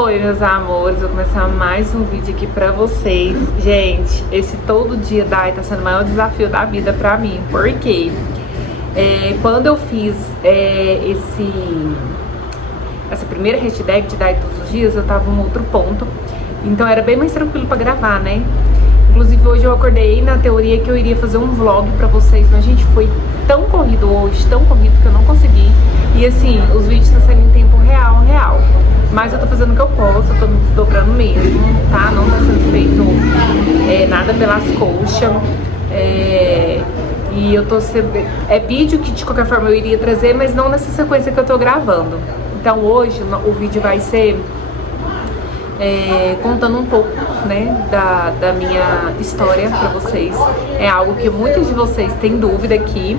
Oi, meus amores, vou começar mais um vídeo aqui pra vocês. Gente, esse todo dia DAI tá sendo o maior desafio da vida pra mim. Por quê? Quando eu fiz essa primeira hashtag de DAI todos os dias, eu tava em um outro ponto. Então era bem mais tranquilo pra gravar, né? Inclusive hoje eu acordei na teoria que eu iria fazer um vlog pra vocês, mas gente, foi tão corrido hoje, tão corrido que eu não consegui. E assim, os vídeos estão saindo em tempo real. Mas eu tô fazendo o que eu posso, eu tô me desdobrando mesmo, tá? Não tá sendo feito nada pelas coxas. E eu tô vídeo que de qualquer forma eu iria trazer, mas não nessa sequência que eu tô gravando. Então hoje o vídeo vai ser contando um pouco, né, da minha história pra vocês. É algo que muitos de vocês têm dúvida aqui.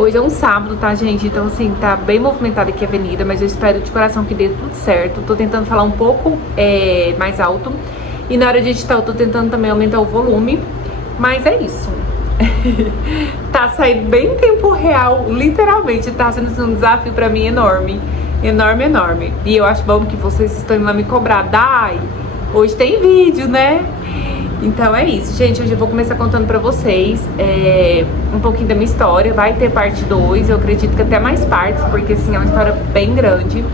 Hoje é um sábado, tá, gente? Então, assim, tá bem movimentada aqui a avenida, mas eu espero de coração que dê tudo certo. Tô tentando falar um pouco mais alto. E na hora de editar eu tô tentando também aumentar o volume. Mas é isso. Tá saindo bem em tempo real, literalmente. Tá sendo um desafio pra mim enorme. Enorme. E eu acho bom que vocês estão indo lá me cobrar. Dai, hoje tem vídeo, né? Então é isso, gente. Hoje eu vou começar contando pra vocês um pouquinho da minha história. Vai ter parte 2, eu acredito que até mais partes, porque assim, é uma história bem grande.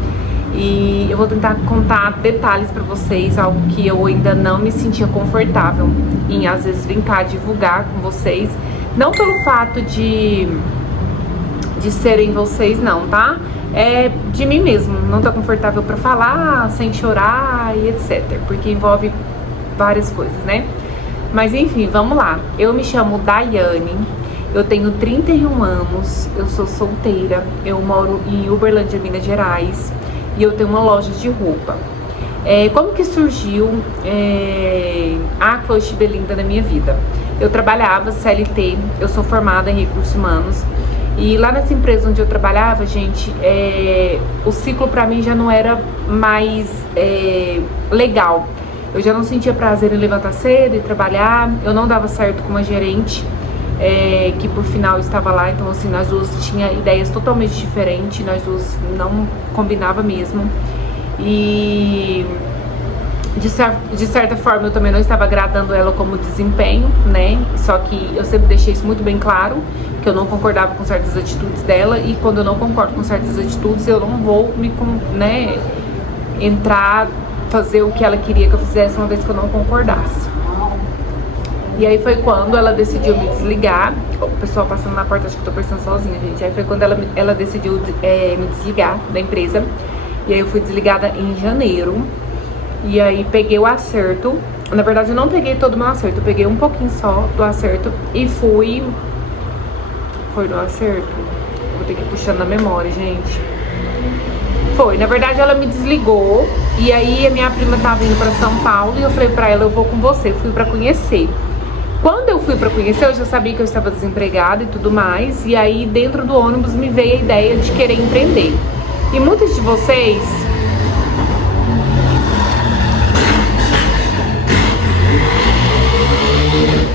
E eu vou tentar contar detalhes pra vocês, algo que eu ainda não me sentia confortável em, às vezes, vir cá divulgar com vocês. Não pelo fato de serem vocês, não, tá? É de mim mesmo, não tô confortável pra falar, sem chorar e etc. Porque envolve várias coisas, né? Mas enfim, vamos lá. Eu me chamo Daiane, eu tenho 31 anos, eu sou solteira, eu moro em Uberlândia, Minas Gerais, e eu tenho uma loja de roupa. Como que surgiu a Chloe Belinda na minha vida? Eu trabalhava CLT, eu sou formada em recursos humanos, e lá nessa empresa onde eu trabalhava, gente, o ciclo pra mim já não era mais legal. Eu já não sentia prazer em levantar cedo e trabalhar. Eu não dava certo com uma gerente que por final estava lá. Então assim, nós duas tinha ideias totalmente diferentes. Nós duas não combinava mesmo. E de certa forma eu também não estava agradando ela como desempenho, né? Só que eu sempre deixei isso muito bem claro, que eu não concordava com certas atitudes dela. E quando eu não concordo com certas atitudes, eu não vou fazer o que ela queria que eu fizesse uma vez que eu não concordasse. E aí foi quando ela decidiu me desligar. O pessoal passando na porta, acho que eu tô pensando sozinha, gente. Aí foi quando ela decidiu me desligar da empresa. E aí eu fui desligada em janeiro. E aí peguei o acerto. Na verdade eu não peguei todo o meu acerto, eu peguei um pouquinho só do acerto e fui... Foi do acerto? Vou ter que ir puxando na memória, gente. Foi, na verdade ela me desligou. E aí a minha prima tava indo pra São Paulo e eu falei pra ela, eu vou com você. Eu fui pra conhecer. Quando eu fui pra conhecer, eu já sabia que eu estava desempregada e tudo mais. E aí dentro do ônibus me veio a ideia de querer empreender. E muitos de vocês...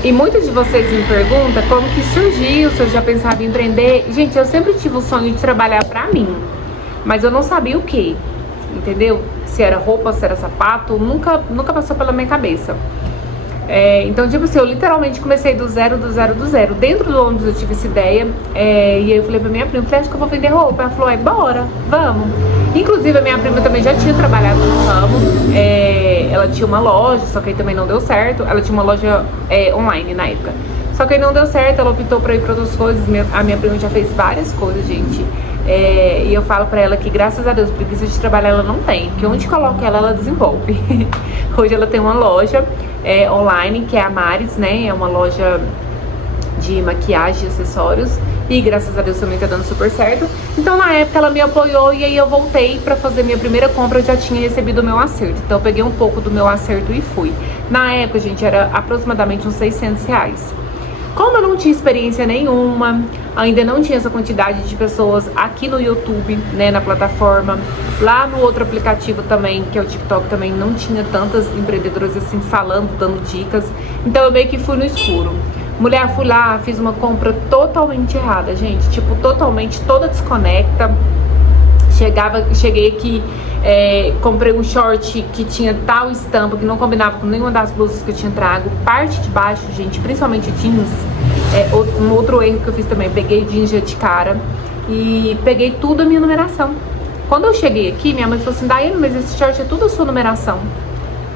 me perguntam como que surgiu, se eu já pensava em empreender. Gente, eu sempre tive o sonho de trabalhar pra mim. Mas eu não sabia o que, entendeu? Se era roupa, se era sapato, nunca passou pela minha cabeça. Então, tipo assim, eu literalmente comecei do zero. Dentro do ônibus eu tive essa ideia. E aí eu falei pra minha prima, acho que eu vou vender roupa. Ela falou, bora, vamos. Inclusive a minha prima também já tinha trabalhado no ramo. Ela tinha uma loja, só que aí também não deu certo. Ela tinha uma loja online na época. Só que aí não deu certo, ela optou pra ir pra outras coisas. A minha prima já fez várias coisas, gente. E eu falo pra ela que, graças a Deus, preguiça de trabalhar ela não tem, que onde coloca ela desenvolve. Hoje ela tem uma loja online, que é a Maris, né? É uma loja de maquiagem e acessórios. E graças a Deus também tá dando super certo. Então na época ela me apoiou e aí eu voltei pra fazer minha primeira compra. Eu já tinha recebido o meu acerto, então eu peguei um pouco do meu acerto e fui. Na época, gente, era aproximadamente uns R$600. Como eu não tinha experiência nenhuma, ainda não tinha essa quantidade de pessoas aqui no YouTube, né, na plataforma, lá no outro aplicativo também, que é o TikTok, também não tinha tantas empreendedoras assim falando, dando dicas. Então eu meio que fui no escuro. Mulher, fui lá, fiz uma compra totalmente errada, gente, tipo, totalmente, toda desconecta. Cheguei aqui, comprei um short que tinha tal estampa que não combinava com nenhuma das blusas que eu tinha trago. Parte de baixo, gente, principalmente jeans, um outro erro que eu fiz também, peguei jeans de cara e peguei tudo a minha numeração. Quando eu cheguei aqui, minha mãe falou assim, Daiane, mas esse short é tudo a sua numeração.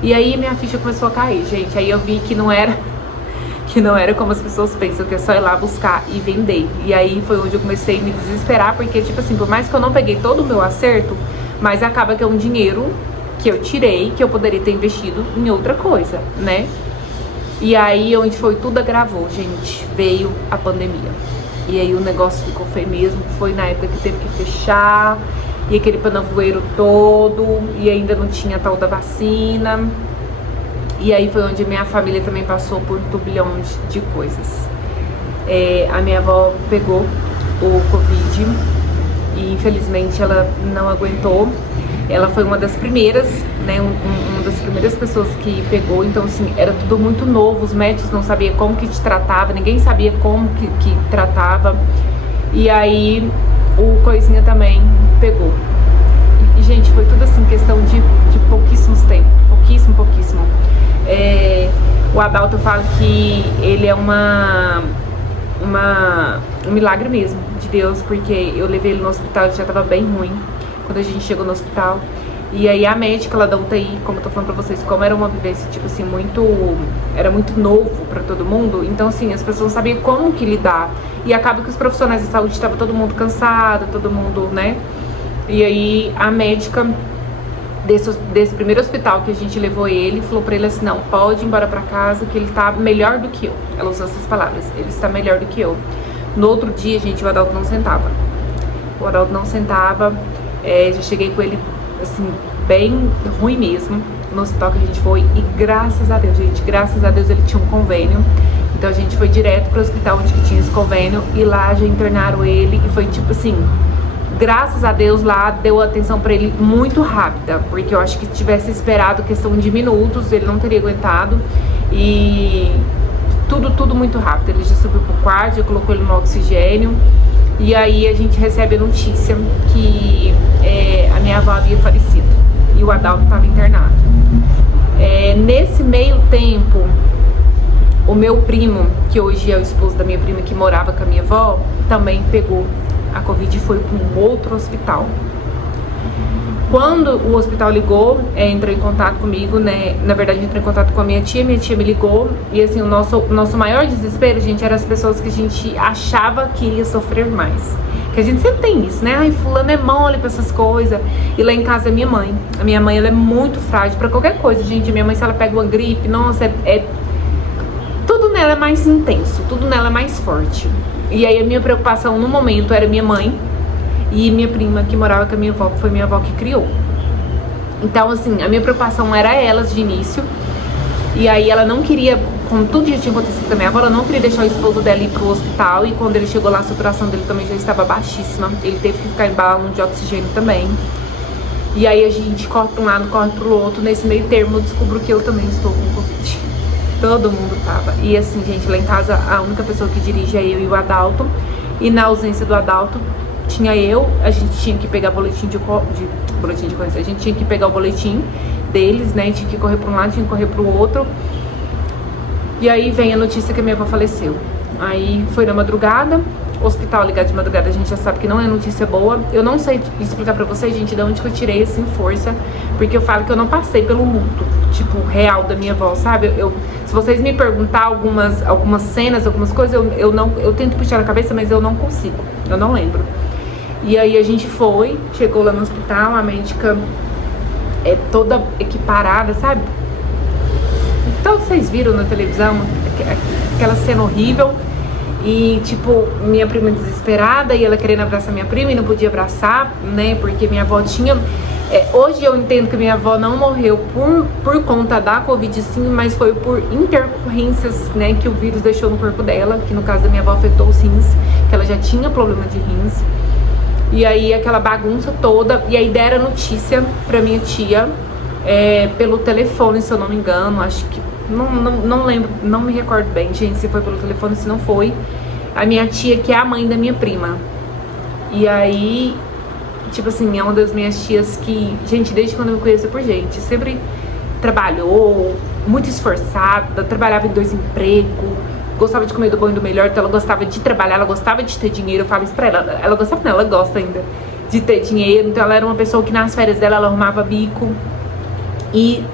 E aí minha ficha começou a cair, gente. Aí eu vi que não era como as pessoas pensam, que é só ir lá buscar e vender. E aí foi onde eu comecei a me desesperar, porque, tipo assim, por mais que eu não peguei todo o meu acerto, mas acaba que é um dinheiro que eu tirei, que eu poderia ter investido em outra coisa, né? E aí, onde foi tudo agravou, gente, veio a pandemia. E aí o negócio ficou feio mesmo, foi na época que teve que fechar, e aquele panavoeiro todo, e ainda não tinha tal da vacina. E aí foi onde minha família também passou por um turbilhão de coisas. A minha avó pegou o Covid e infelizmente ela não aguentou. Ela foi uma das primeiras, né, uma das primeiras pessoas que pegou. Então assim, era tudo muito novo, os médicos não sabiam como que te tratava, ninguém sabia como que tratava. E aí o Coisinha também pegou. E gente, foi tudo assim, questão de pouquíssimos tempos, pouquíssimo. O Adalto fala que ele é um milagre mesmo de Deus, porque eu levei ele no hospital, ele já tava bem ruim quando a gente chegou no hospital. E aí a médica lá da UTI, como eu tô falando pra vocês, como era uma vivência, tipo assim, era muito novo pra todo mundo, então assim, as pessoas não sabiam como que lidar. E acaba que os profissionais de saúde estavam todo mundo cansado, todo mundo, né? E aí a médica desse primeiro hospital que a gente levou ele, falou pra ele assim, não, pode ir embora pra casa, que ele tá melhor do que eu. Ela usou essas palavras, ele está melhor do que eu. No outro dia, gente, o Adalto não sentava. Já cheguei com ele, assim, bem ruim mesmo, no hospital que a gente foi. E graças a Deus, gente, graças a Deus ele tinha um convênio. Então a gente foi direto pro hospital onde que tinha esse convênio, e lá já internaram ele, e foi tipo assim, graças a Deus lá deu atenção pra ele muito rápida, porque eu acho que se tivesse esperado questão de minutos, ele não teria aguentado. E tudo muito rápido. Ele já subiu pro quarto, já colocou ele no oxigênio. E aí a gente recebe a notícia que a minha avó havia falecido e o Adalto estava internado. Nesse meio tempo, o meu primo, que hoje é o esposo da minha prima, que morava com a minha avó, também pegou a Covid e foi para um outro hospital. Quando o hospital ligou, entrou em contato comigo, né? Na verdade, entrou em contato com a minha tia me ligou. E assim, o nosso maior desespero, gente, eram as pessoas que a gente achava que iria sofrer mais. Que a gente sempre tem isso, né? Ai, fulano é mole pra essas coisas. E lá em casa, a minha mãe, ela é muito frágil pra qualquer coisa, gente. A minha mãe, se ela pega uma gripe, nossa, tudo nela é mais intenso, tudo nela é mais forte. E aí a minha preocupação no momento era minha mãe e minha prima, que morava com a minha avó, que foi minha avó que criou. Então, assim, a minha preocupação era elas de início. E aí ela não queria, como tudo já tinha acontecido com a minha avó, ela não queria deixar o esposo dela ir pro hospital. E quando ele chegou lá, a saturação dele também já estava baixíssima. Ele teve que ficar em balão de oxigênio também. E aí a gente corre pra um lado, corre pro outro. Nesse meio termo eu descubro que eu também estou com Covid. Todo mundo tava. E assim, gente, lá em casa a única pessoa que dirige é eu e o Adalto. E na ausência do Adalto, tinha eu, a gente tinha que pegar boletim de ocorrência, a gente tinha que pegar o boletim deles, né, tinha que correr para um lado, tinha que correr para o outro. E aí vem a notícia que a minha avó faleceu. Aí foi na madrugada, hospital ligado de madrugada, a gente já sabe que não é notícia boa. Eu não sei explicar pra vocês, gente, de onde que eu tirei assim força, porque eu falo que eu não passei pelo luto, tipo, real da minha avó, sabe? Se vocês me perguntar algumas cenas, algumas coisas, eu tento puxar na cabeça, mas eu não consigo, eu não lembro. E aí a gente chegou lá no hospital, a médica toda equiparada, sabe? Então vocês viram na televisão aquela cena horrível. E tipo, minha prima desesperada, e ela querendo abraçar minha prima e não podia abraçar, né? Porque minha avó tinha... hoje eu entendo que minha avó não morreu por conta da Covid, sim, mas foi por intercorrências, né, que o vírus deixou no corpo dela, que no caso da minha avó afetou os rins, que ela já tinha problema de rins. E aí aquela bagunça toda, e aí deram notícia pra minha tia pelo telefone, se eu não me engano, acho que, não lembro, não me recordo bem, gente, se foi pelo telefone, se não foi. A minha tia, que é a mãe da minha prima. E aí tipo assim, é uma das minhas tias que, gente, desde quando eu me conheço por gente, sempre trabalhou, muito esforçada, trabalhava em 2 empregos, gostava de comer do bom e do melhor, então ela gostava de trabalhar, ela gostava de ter dinheiro. Eu falo isso pra ela, ela gostava não, ela gosta ainda de ter dinheiro, então ela era uma pessoa que nas férias dela, ela arrumava bico. E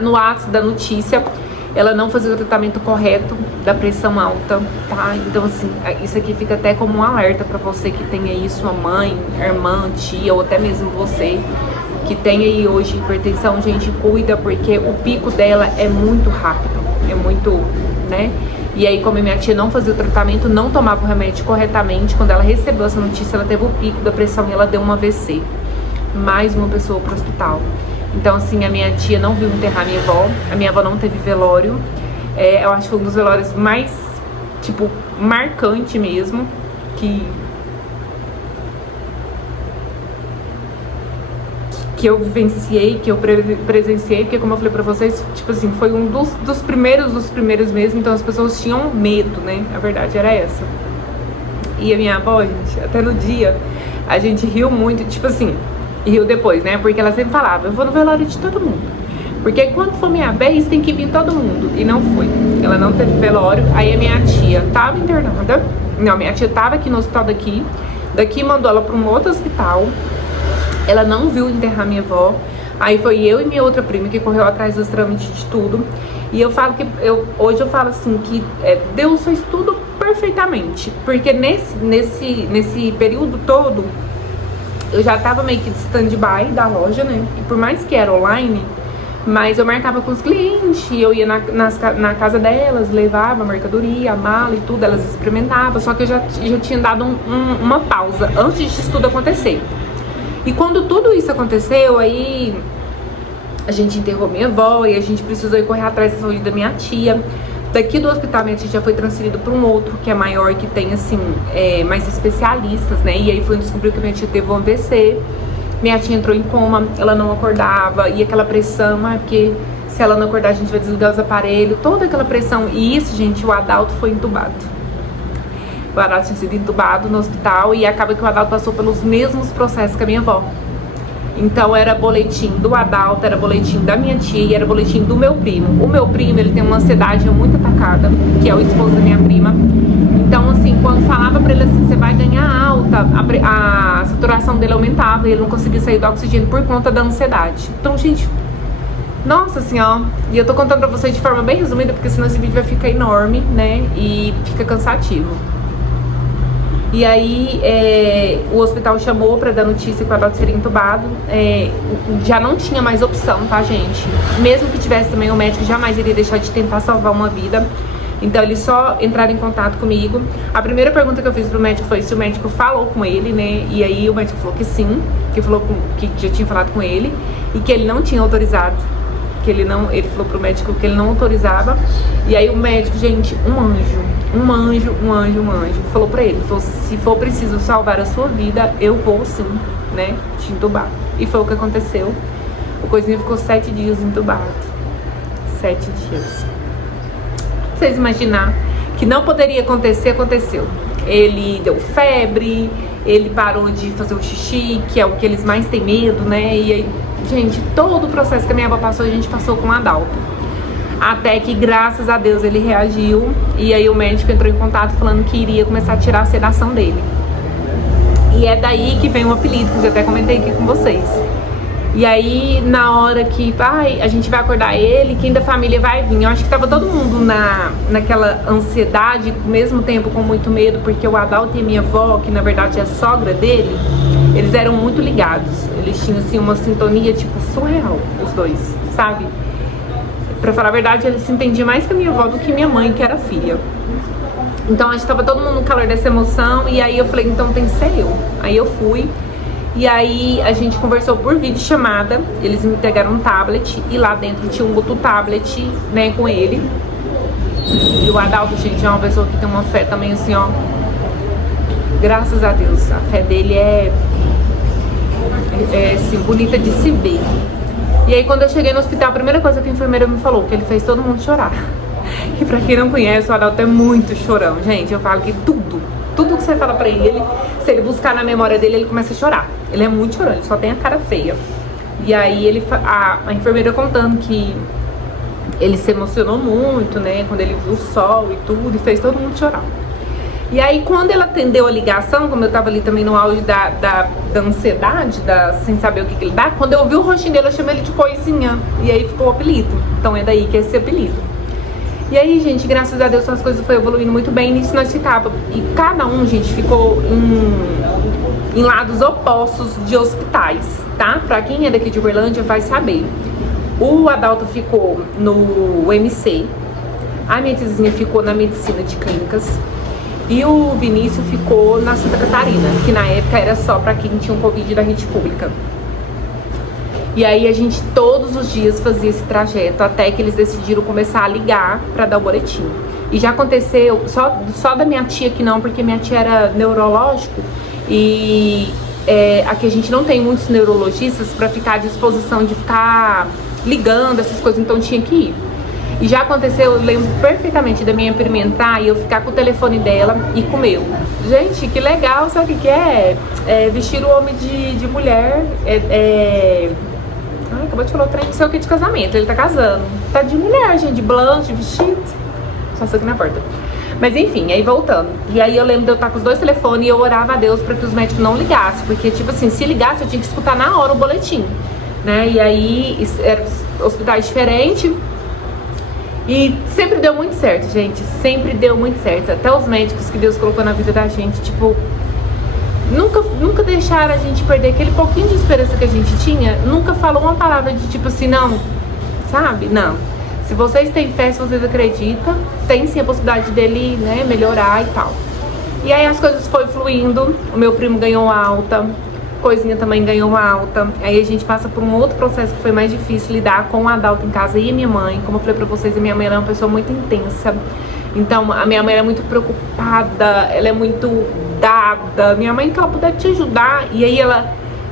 no ato da notícia, ela não fazia o tratamento correto da pressão alta, tá? Então, assim, isso aqui fica até como um alerta pra você que tem aí sua mãe, irmã, tia, ou até mesmo você que tem aí hoje hipertensão. Gente, cuida, porque o pico dela é muito rápido, é muito, né? E aí, como a minha tia não fazia o tratamento, não tomava o remédio corretamente, quando ela recebeu essa notícia, ela teve o pico da pressão e ela deu um AVC. Mais uma pessoa pro hospital. Então, assim, a minha tia não viu enterrar a minha avó não teve velório. Eu acho que foi um dos velórios mais, tipo, marcante mesmo, que eu vivenciei, que eu presenciei, porque como eu falei pra vocês, tipo assim, foi um dos primeiros mesmo, então as pessoas tinham medo, né? A verdade era essa. E a minha avó, gente, até no dia, a gente riu muito, tipo assim, riu depois, né? Porque ela sempre falava, eu vou no velório de todo mundo. Porque quando for minha vez, tem que vir todo mundo. E não foi. Ela não teve velório. Aí a minha tia tava internada. Não, minha tia tava aqui no hospital daqui. Daqui mandou ela pra um outro hospital. Ela não viu enterrar minha avó. Aí foi eu e minha outra prima que correu atrás dos trâmites de tudo. E eu falo que, hoje eu falo assim, que Deus fez tudo perfeitamente. Porque nesse período todo, eu já tava meio que de stand-by da loja, né? E por mais que era online, mas eu marcava com os clientes, eu ia na casa delas, levava a mercadoria, a mala e tudo, elas experimentavam. Só que eu já tinha dado uma pausa antes disso tudo acontecer. E quando tudo isso aconteceu, aí a gente enterrou minha avó e a gente precisou ir correr atrás da saúde da minha tia. Daqui do hospital, minha tia já foi transferido para um outro, que é maior, que tem, assim, mais especialistas, né? E aí foi descobriu que minha tia teve um AVC. Minha tia entrou em coma, ela não acordava, e aquela pressão, porque se ela não acordar a gente vai desligar os aparelhos, toda aquela pressão. E isso, gente, o Adalto foi entubado. O Adalto tinha sido entubado no hospital e acaba que o Adalto passou pelos mesmos processos que a minha avó. Então era boletim do Adalto, era boletim da minha tia e era boletim do meu primo. O meu primo, ele tem uma ansiedade muito atacada, que é o esposo da minha prima. Então, assim, quando falava pra ele assim, você vai ganhar alta, a saturação dele aumentava e ele não conseguia sair do oxigênio por conta da ansiedade. Então, gente, nossa senhora, e eu tô contando pra vocês de forma bem resumida, porque senão esse vídeo vai ficar enorme, né, e fica cansativo. E aí, o hospital chamou pra dar notícia que o Adalto seria entubado. Já não tinha mais opção, tá, gente? Mesmo que tivesse também, o médico jamais iria deixar de tentar salvar uma vida. Então, eles só entraram em contato comigo. A primeira pergunta que eu fiz pro médico foi se o médico falou com ele, né? E aí, o médico falou que sim, que já tinha falado com ele e que ele não tinha autorizado. Ele falou pro médico que ele não autorizava. E aí, o médico, gente, um anjo, falou pra ele, falou, se for preciso salvar a sua vida, eu vou sim, né, te entubar. E foi o que aconteceu. O coisinho ficou 7 dias entubado. 7 dias. Pra vocês imaginar que não poderia acontecer, aconteceu. Ele deu febre, ele parou de fazer o xixi, que é o que eles mais têm medo, né? E aí, gente, todo o processo que a minha avó passou, a gente passou com o Adalto. Até que, graças a Deus, ele reagiu. E aí o médico entrou em contato falando que iria começar a tirar a sedação dele. E é daí que vem o apelido, que eu até comentei aqui com vocês. E aí, na hora que a gente vai acordar ele, quem da família vai vir? Eu acho que tava todo mundo naquela ansiedade, ao mesmo tempo com muito medo, porque o Adalto e minha avó, que na verdade é a sogra dele, eles eram muito ligados. Eles tinham, assim, uma sintonia, tipo, surreal, os dois, sabe? Pra falar a verdade, ele se entendia mais com a minha avó do que minha mãe, que era filha. Então, a gente tava todo mundo no calor dessa emoção. E aí eu falei, então tem que ser eu. Aí eu fui. E aí a gente conversou por videochamada. Eles me entregaram um tablet. E lá dentro tinha um outro tablet, né, com ele. E o Adalto, gente, é uma pessoa que tem uma fé também, assim, ó. Graças a Deus. A fé dele é assim, bonita de se ver. E aí, quando eu cheguei no hospital, a primeira coisa que a enfermeira me falou, que ele fez todo mundo chorar. E pra quem não conhece, o Adalto é muito chorão, gente. Eu falo que tudo que você fala pra ele, se ele buscar na memória dele, ele começa a chorar. Ele é muito chorão, ele só tem a cara feia. E aí a enfermeira contando que ele se emocionou muito, né, quando ele viu o sol e tudo, e fez todo mundo chorar. E aí quando ela atendeu a ligação, como eu tava ali também no auge da ansiedade, sem saber o que ele dá, quando eu vi o rostinho dele, eu chamei ele de Coisinha. E aí ficou o apelido. Então é daí que é esse apelido. E aí, gente, graças a Deus as coisas foram evoluindo muito bem. Nisso nós ficava. E cada um, gente, ficou em lados opostos de hospitais, tá? Pra quem é daqui de Uberlândia vai saber. O Adalto ficou no MC. A minha tiazinha ficou na medicina de clínicas. E o Vinícius ficou na Santa Catarina, que na época era só pra quem tinha um Covid da rede pública. E aí a gente todos os dias fazia esse trajeto, até que eles decidiram começar a ligar pra dar o boletim. E já aconteceu, só da minha tia que não, porque minha tia era neurológico. E aqui a gente não tem muitos neurologistas pra ficar à disposição de ficar ligando essas coisas, então tinha que ir. E já aconteceu, eu lembro perfeitamente da minha prima entrar e eu ficar com o telefone dela e com o meu. Gente, que legal, sabe o que é? Vestir o homem de mulher, acabou de falar o trem, não sei o que, de casamento, ele tá casando. Tá de mulher, gente, de blanche, vestido. Só isso aqui na porta. Mas enfim, aí voltando. E aí eu lembro de eu estar com os dois telefones e eu orava a Deus pra que os médicos não ligassem. Porque, tipo assim, se ligasse eu tinha que escutar na hora o boletim, né? E aí, eram hospitais diferentes. E sempre deu muito certo, gente. Sempre deu muito certo. Até os médicos que Deus colocou na vida da gente, tipo, nunca deixaram a gente perder aquele pouquinho de esperança que a gente tinha. Nunca falou uma palavra de tipo assim, não, sabe? Não. Se vocês têm fé, se vocês acreditam, tem sim a possibilidade dele, né, melhorar e tal. E aí as coisas foram fluindo. O meu primo ganhou alta. Coisinha também ganhou uma alta. Aí a gente passa por um outro processo que foi mais difícil, lidar com o Adalto em casa e a minha mãe. Como eu falei pra vocês, a minha mãe é uma pessoa muito intensa. Então a minha mãe é muito preocupada, ela é muito dada. Minha mãe, que ela puder te ajudar. E aí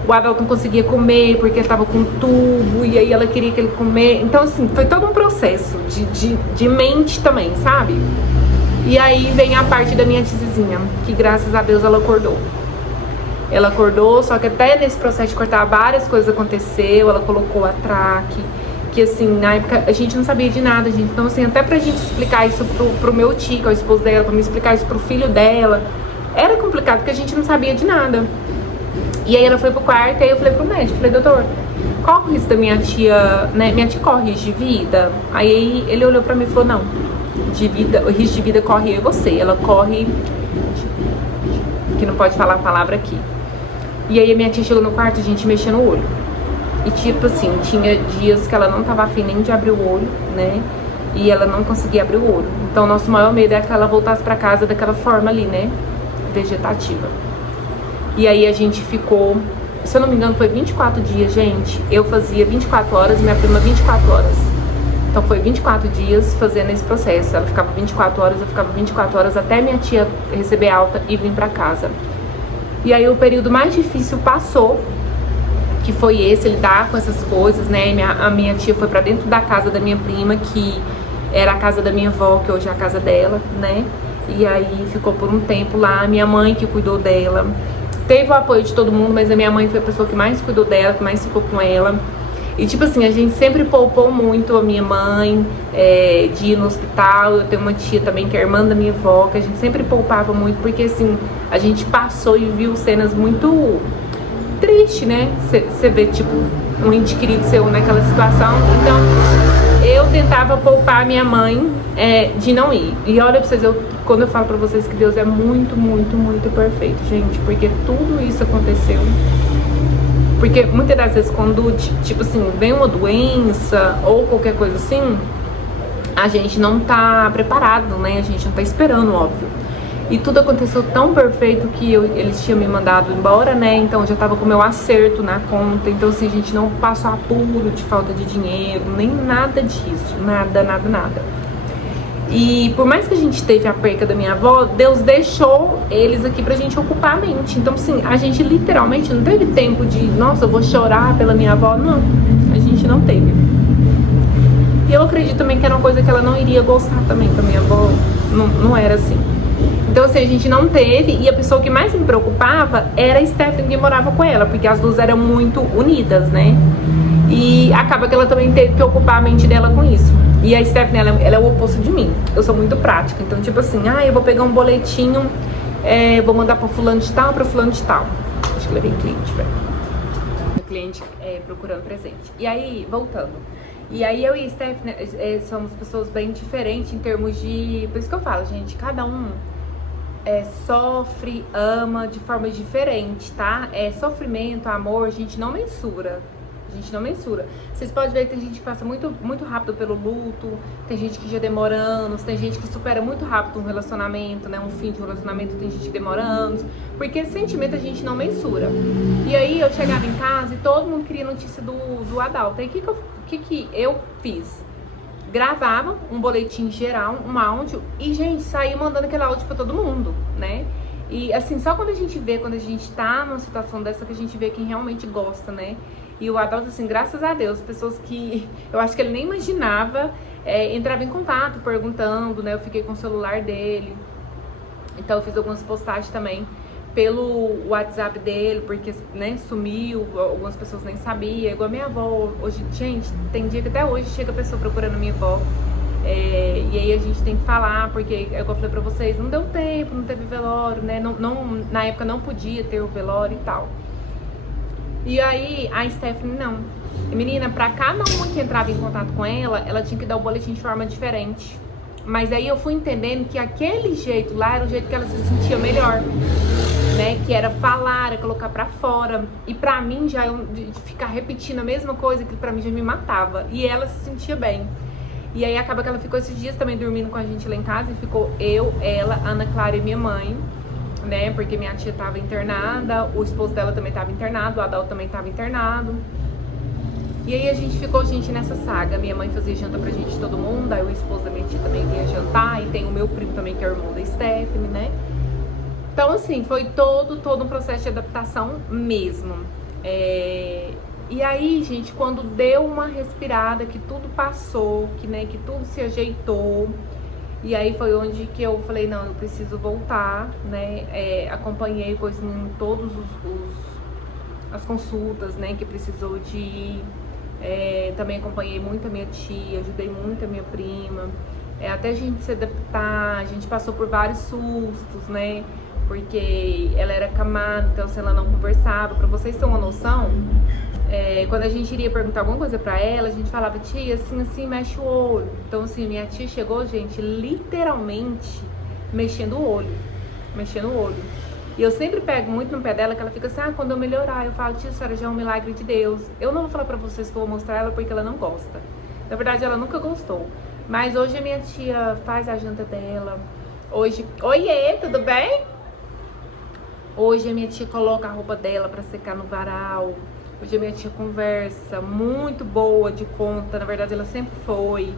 o Adalto não conseguia comer porque ele tava com tubo. E aí ela queria que ele comesse. Então assim, foi todo um processo de mente também, sabe? E aí vem a parte da minha tiazinha, que graças a Deus ela acordou. Ela acordou, só que até nesse processo de cortar várias coisas aconteceu. Ela colocou a traque, que assim, na época a gente não sabia de nada, gente. Então assim, até pra gente explicar isso pro meu tio, que é o esposo dela, pra me explicar isso pro filho dela, era complicado, porque a gente não sabia de nada. E aí ela foi pro quarto, e aí eu falei pro médico, falei, doutor, qual o risco da minha tia, né? Minha tia corre risco de vida? Aí ele olhou pra mim e falou, não, o risco de vida corre eu e você. Ela corre, que não pode falar a palavra aqui. E aí a minha tia chegou no quarto, a gente mexia no olho. E tipo assim, tinha dias que ela não tava afim nem de abrir o olho, né? E ela não conseguia abrir o olho. Então nosso maior medo é que ela voltasse pra casa daquela forma ali, né? Vegetativa. E aí a gente ficou, se eu não me engano, foi 24 dias, gente. Eu fazia 24 horas, minha prima 24 horas. Então foi 24 dias fazendo esse processo. Ela ficava 24 horas, eu ficava 24 horas até minha tia receber alta e vir pra casa. E aí o período mais difícil passou, que foi esse, lidar com essas coisas, né? A minha tia foi pra dentro da casa da minha prima, que era a casa da minha avó, que hoje é a casa dela, né? E aí ficou por um tempo lá, minha mãe que cuidou dela. Teve o apoio de todo mundo, mas a minha mãe foi a pessoa que mais cuidou dela, que mais ficou com ela. E tipo assim, a gente sempre poupou muito a minha mãe de ir no hospital. Eu tenho uma tia também que é irmã da minha avó, que a gente sempre poupava muito, porque assim, a gente passou e viu cenas muito tristes, né? Você vê tipo um ente querido seu naquela situação. Então eu tentava poupar a minha mãe de não ir. E olha pra vocês, quando eu falo pra vocês que Deus é muito, muito, muito perfeito, gente, porque tudo isso aconteceu. Porque muitas das vezes quando, tipo assim, vem uma doença ou qualquer coisa assim, a gente não tá preparado, né? A gente não tá esperando, óbvio. E tudo aconteceu tão perfeito que eles tinham me mandado embora, né? Então eu já tava com o meu acerto na conta. Então assim, a gente não passou apuro de falta de dinheiro, nem nada disso. Nada, nada, nada. E por mais que a gente teve a perca da minha avó, Deus deixou eles aqui pra gente ocupar a mente. Então assim, a gente literalmente não teve tempo de, nossa, eu vou chorar pela minha avó. Não, a gente não teve. E eu acredito também que era uma coisa que ela não iria gostar também, que a minha avó não era assim. Então, assim, a gente não teve, e a pessoa que mais me preocupava era a Stephanie, que morava com ela, porque as duas eram muito unidas, né? E acaba que ela também teve que ocupar a mente dela com isso. E a Stephanie, ela é o oposto de mim. Eu sou muito prática. Então, tipo assim, eu vou pegar um boletinho, vou mandar pra fulano de tal, pra fulano de tal. Acho que levei cliente, velho. O cliente procurando presente. E aí, voltando. E aí, eu e a Stephanie somos pessoas bem diferentes em termos de... Por isso que eu falo, gente, cada um sofre, ama de formas diferentes, tá? Sofrimento, amor, a gente não mensura. A gente não mensura. Vocês podem ver que tem gente que passa muito, muito rápido pelo luto, tem gente que já demora anos, tem gente que supera muito rápido um relacionamento, né? Um fim de um relacionamento, tem gente que demora anos, porque sentimento a gente não mensura. E aí eu chegava em casa e todo mundo queria notícia do Adalto. Aí o que eu fiz? Gravava um boletim geral, um áudio, e, gente, saía mandando aquele áudio pra todo mundo, né? E, assim, só quando a gente tá numa situação dessa, que a gente vê quem realmente gosta, né? E o Adalto, assim, graças a Deus, pessoas que eu acho que ele nem imaginava, entrava em contato, perguntando, né? Eu fiquei com o celular dele. Então, eu fiz algumas postagens também pelo WhatsApp dele, porque, né, sumiu, algumas pessoas nem sabiam, igual a minha avó. Hoje, gente, tem dia que até hoje chega a pessoa procurando minha avó, e aí a gente tem que falar, porque, igual eu falei pra vocês, não deu tempo, não teve velório, né, na época não podia ter o velório e tal. E aí, a Stephanie não. Menina, pra cada uma que entrava em contato com ela, ela tinha que dar o boletim de forma diferente. Mas aí eu fui entendendo que aquele jeito lá era o jeito que ela se sentia melhor, né? Que era falar, era colocar pra fora. E pra mim, já de ficar repetindo a mesma coisa, que pra mim já me matava. E ela se sentia bem. E aí acaba que ela ficou esses dias também dormindo com a gente lá em casa. E ficou eu, ela, Ana Clara e minha mãe, né? Porque minha tia tava internada, o esposo dela também tava internado, o Adalto também tava internado. E aí a gente ficou, gente, nessa saga. Minha mãe fazia janta pra gente, todo mundo. Aí o esposo da minha tia também vinha jantar. E tem o meu primo também, que é o irmão da Stephanie, né? Então, assim, foi todo um processo de adaptação mesmo. E aí, gente, quando deu uma respirada, que tudo passou, que tudo se ajeitou, e aí foi onde que eu falei, não, eu preciso voltar, né? Acompanhei com esse menino todos as consultas, né, que precisou de ir. Também acompanhei muito a minha tia, ajudei muito a minha prima. Até a gente se adaptar, a gente passou por vários sustos, né? Porque ela era camada, então se ela não conversava. Pra vocês terem uma noção, quando a gente iria perguntar alguma coisa pra ela, a gente falava, tia, assim, mexe o olho. Então, assim, minha tia chegou, gente, literalmente mexendo o olho. E eu sempre pego muito no pé dela, que ela fica assim, quando eu melhorar, eu falo, tia, a senhora já é um milagre de Deus. Eu não vou falar pra vocês que eu vou mostrar ela porque ela não gosta. Na verdade, ela nunca gostou. Mas hoje a minha tia faz a janta dela. Hoje, oiê, tudo bem? Hoje a minha tia coloca a roupa dela pra secar no varal. Hoje a minha tia conversa, muito boa de conta. Na verdade, ela sempre foi,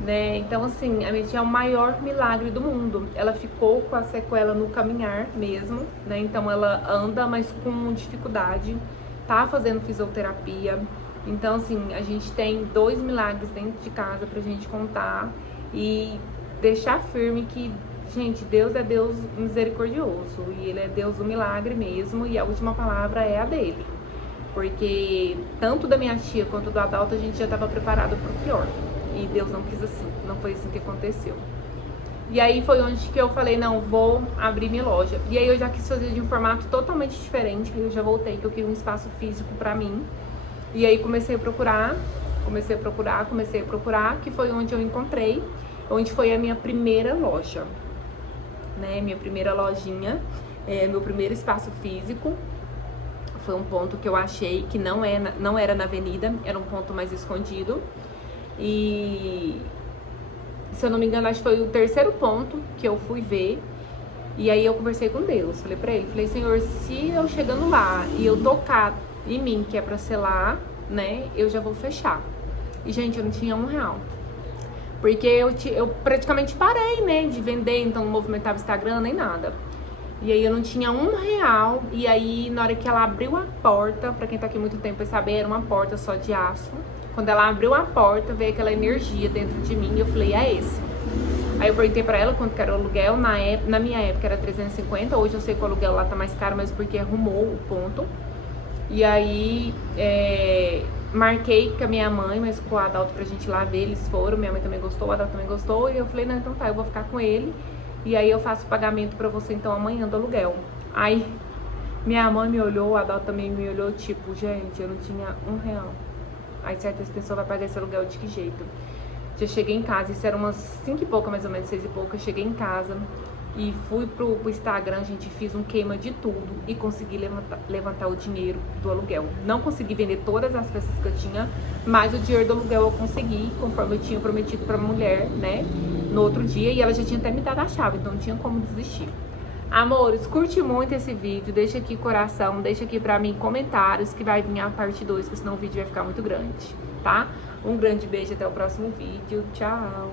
né? Então, assim, a minha tia é o maior milagre do mundo. Ela ficou com a sequela no caminhar mesmo, né? Então, ela anda, mas com dificuldade. Tá fazendo fisioterapia. Então, assim, a gente tem 2 milagres dentro de casa pra gente contar. E deixar firme que, gente, Deus é Deus misericordioso. E Ele é Deus do milagre mesmo. E a última palavra é a dele. Porque tanto da minha tia quanto do Adalto a gente já estava preparado para o pior. E Deus não quis assim, não foi assim que aconteceu. E aí foi onde que eu falei, não, vou abrir minha loja. E aí eu já quis fazer de um formato totalmente diferente, eu já voltei, que eu queria um espaço físico para mim. E aí comecei a procurar, que foi onde eu encontrei, onde foi a minha primeira loja, né? Minha primeira lojinha, meu primeiro espaço físico. Foi um ponto que eu achei que não era na avenida, era um ponto mais escondido. E, se eu não me engano, acho que foi o 3º ponto que eu fui ver. E aí eu conversei com Deus, falei pra ele, falei, Senhor, se eu chegando lá e eu tocar em mim, que é pra ser lá, né, eu já vou fechar. E, gente, eu não tinha R$1. Porque eu praticamente parei, né, de vender, então não movimentava Instagram nem nada. E aí eu não tinha R$1, e aí na hora que ela abriu a porta, pra quem tá aqui muito tempo vai saber, era uma porta só de aço. Quando ela abriu a porta, veio aquela energia dentro de mim, e eu falei, é esse. Aí eu perguntei pra ela quanto que era o aluguel, na minha época era 350, hoje eu sei que o aluguel lá tá mais caro, mas porque arrumou o ponto. E aí, marquei com a minha mãe, mas com o Adalto pra gente ir lá ver, eles foram, minha mãe também gostou, o Adalto também gostou, e eu falei, não, então tá, eu vou ficar com ele, e aí eu faço o pagamento pra você, então, amanhã do aluguel. Aí, minha mãe me olhou, o Adalto também me olhou, tipo, gente, eu não tinha R$1. Aí, certa pessoa vai pagar esse aluguel de que jeito? Já cheguei em casa, isso era umas 5 e pouca, mais ou menos, 6 e pouca, cheguei em casa e fui pro Instagram, gente, fiz um queima de tudo e consegui levantar o dinheiro do aluguel. Não consegui vender todas as peças que eu tinha, mas o dinheiro do aluguel eu consegui, conforme eu tinha prometido pra mulher, né, no outro dia, e ela já tinha até me dado a chave, então não tinha como desistir. Amores, curte muito esse vídeo, deixa aqui coração, deixa aqui pra mim comentários que vai vir a parte 2, porque senão o vídeo vai ficar muito grande, tá? Um grande beijo, até o próximo vídeo, tchau!